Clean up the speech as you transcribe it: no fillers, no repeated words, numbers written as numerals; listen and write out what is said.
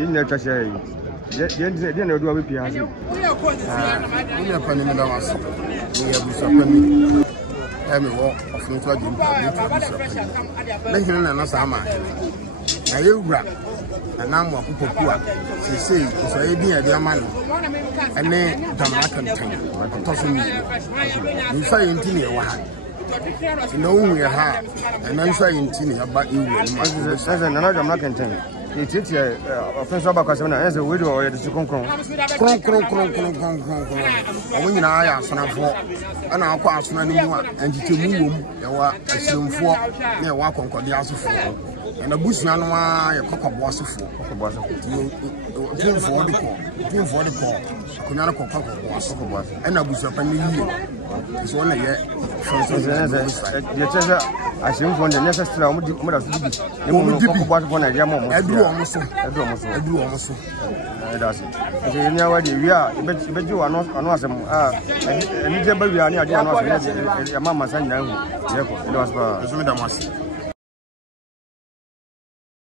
didn't let us say. Didn't know what we piano. We are planning the last. We have been I'm a walk of no target. Let him and us am I. You rap, and I'm a poor. She says, it's a idea, dear man. And then Jamaican tossing me. You say in Tinia, you know, we are hard, and then say in Tinia, but you will. Another Jamaican thing. It's offensive because as a widow or the second crown. When you are son of war, and our class man, and you move, you are assume for near walk on Cordias for. And a bush man, a cock of was for the call. Could not cock of was, and a bush up a new. It's only yet. The treasure, I assume from the necessary amount of you won't talk about one idea more. I do almost. That's it. Okay, we are, but you are not awesome. And you are near a mamma, and it was